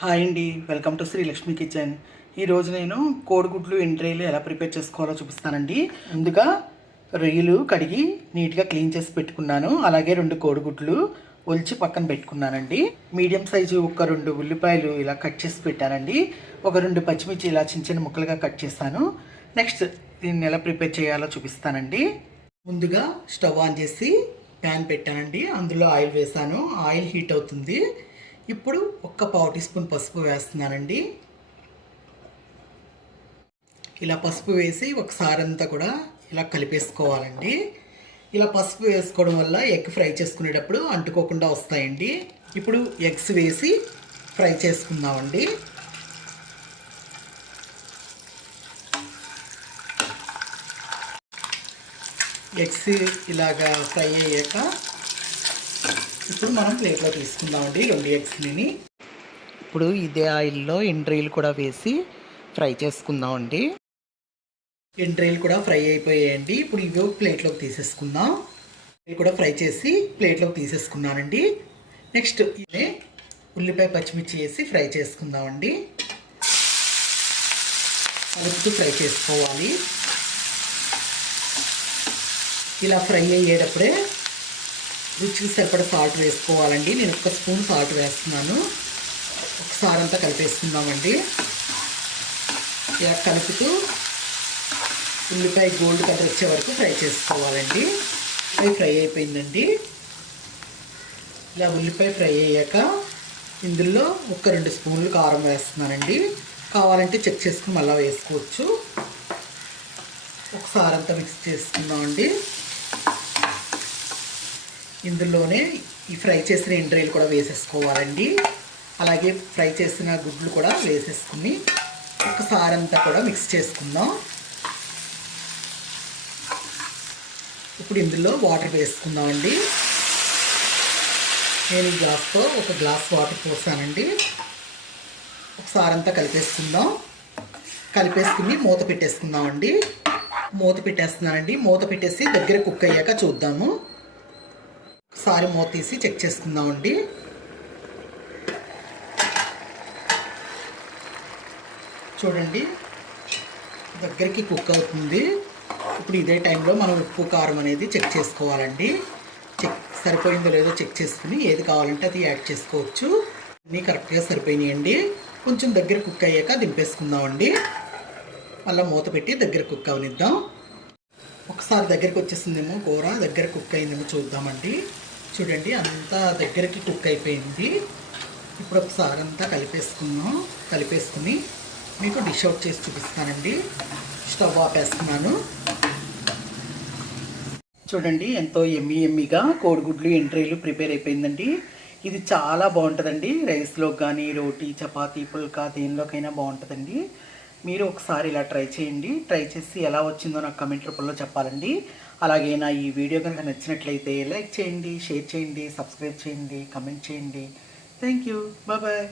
Hi అండి welcome to Sri Lakshmi kitchen. ఈరోజు నేను కోడిగుడ్లు ఎండ్రేలు ఎలా ప్రిపేర్ చేసుకోవాలో చూపిస్తానండి. ముందుగా రొయ్యలు కడిగి నీట్గా క్లీన్ చేసి పెట్టుకున్నాను. అలాగే రెండు కోడిగుడ్లు ఒలిచి పక్కన పెట్టుకున్నానండి. మీడియం సైజు ఒక రెండు ఉల్లిపాయలు ఇలా కట్ చేసి పెట్టానండి. ఒక రెండు పచ్చిమిర్చి ఇలా చిన్న చిన్న ముక్కలుగా కట్ చేస్తాను. నెక్స్ట్ దీన్ని ఎలా ప్రిపేర్ చేయాలో చూపిస్తానండి. ముందుగా స్టవ్ ఆన్ చేసి ప్యాన్ పెట్టానండి. అందులో ఆయిల్ వేసాను. ఆయిల్ హీట్ అవుతుంది. ఇప్పుడు ఒక్క పావు టీ స్పూన్ పసుపు వేస్తున్నానండి. ఇలా పసుపు వేసి ఒకసారి అంతా కూడా ఇలా కలిపేసుకోవాలండి. ఇలా పసుపు వేసుకోవడం వల్ల ఎగ్ ఫ్రై చేసుకునేటప్పుడు అంటుకోకుండా వస్తాయండి. ఇప్పుడు ఎగ్స్ వేసి ఫ్రై చేసుకుందామండి. ఎగ్స్ ఇలాగా ఫ్రై అయ్యాక ఇప్పుడు మనం ప్లేట్లో తీసుకుందామండి రెండు ఎగ్స్ని. ఇప్పుడు ఇదే ఆయిల్లో ఎండ్రీలు కూడా వేసి ఫ్రై చేసుకుందామండి. ఎండ్రీలు కూడా ఫ్రై అయిపోయాయండి. ఇప్పుడు ఇవి ప్లేట్లోకి తీసేసుకుందాం. ఇవి కూడా ఫ్రై చేసి ప్లేట్లోకి తీసేసుకున్నానండి. నెక్స్ట్ ఇదే ఉల్లిపాయ పచ్చిమిర్చి వేసి ఫ్రై చేసుకుందామండి. కలుపుతూ ఫ్రై చేసుకోవాలి. ఇలా ఫ్రై అయ్యేటప్పుడే రుచికి సరిపడ సాల్ట్ వేసుకోవాలండి. నేను ఒక స్పూన్ సాల్ట్ వేస్తున్నాను. ఒకసారి అంతా కలిపేసుకుందామండి. ఇలా కలుపుతూ ఉల్లిపాయ గోల్డ్ కలర్ వచ్చే వరకు ఫ్రై చేసుకోవాలండి. ఉల్లిపాయ ఫ్రై అయిపోయిందండి. ఇలా ఉల్లిపాయ ఫ్రై అయ్యాక ఇందులో ఒక రెండు స్పూన్లు కారం వేస్తున్నానండి. కావాలంటే చెక్ చేసుకుని మళ్ళీ వేసుకోవచ్చు. ఒకసారి అంతా మిక్స్ చేసుకుందామండి. ఇందులోనే ఈ ఫ్రై చేసిన ఎండ్రాయిలు కూడా వేసేసుకోవాలండి. అలాగే ఫ్రై చేసిన గుడ్లు కూడా వేసేసుకుని ఒకసారి అంతా కూడా మిక్స్ చేసుకుందాం. ఇప్పుడు ఇందులో వాటర్ వేసుకుందామండి. నేను ఈ గ్లాస్తో ఒక గ్లాస్ వాటర్ పోసానండి. ఒకసారి అంతా కలిపేసుకుందాం. కలిపేసుకుని మూత పెట్టేసుకుందామండి. మూత పెట్టేస్తున్నానండి. మూత పెట్టేసి దగ్గర కుక్ అయ్యాక చూద్దాము. ఒకసారి మూతీసి చెక్ చేసుకుందామండి. చూడండి దగ్గరికి కుక్ అవుతుంది. ఇప్పుడు ఇదే టైంలో మనం ఉప్పు కారం అనేది చెక్ చేసుకోవాలండి. చెక్ సరిపోయిందో లేదో చెక్ చేసుకుని ఏది కావాలంటే అది యాడ్ చేసుకోవచ్చు. అన్నీ కరెక్ట్గా సరిపోయినాయండి. కొంచెం దగ్గర కుక్ అయ్యాక దింపేసుకుందామండి. మళ్ళీ మూత పెట్టి దగ్గర కుక్ అవనిద్దాం. ఒకసారి దగ్గరికి వచ్చేసిందేమో కూర దగ్గర కుక్ అయిందేమో చూద్దామండి. చూడండి అంతా దగ్గరికి కుక్ అయిపోయింది. ఇప్పుడు ఒకసారి అంతా కలిపేసుకున్నాం కలిపేసుకుని మీకు డిష్ అవుట్ చేసి చూపిస్తానండి. స్టవ్ ఆపేస్తున్నాను. చూడండి ఎంతో ఎమ్మి ఎమ్మిగా కోడిగుడ్లు ఎంట్రీలు ప్రిపేర్ అయిపోయిందండి. ఇది చాలా బాగుంటుందండి. రైస్లో కానీ రోటీ చపాతీ పుల్కా దేనిలోకైనా బాగుంటుందండి. మీరు ఒకసారి ఇలా ట్రై చేయండి. ట్రై చేసి ఎలా వచ్చిందో నాకు కమెంట్ రూపంలో చెప్పాలండి. అలాగే నా ఈ వీడియో కనుక నచ్చినట్లయితే లైక్ చేయండి షేర్ చేయండి సబ్స్క్రైబ్ చేయండి కమెంట్ చేయండి. Thank you bye.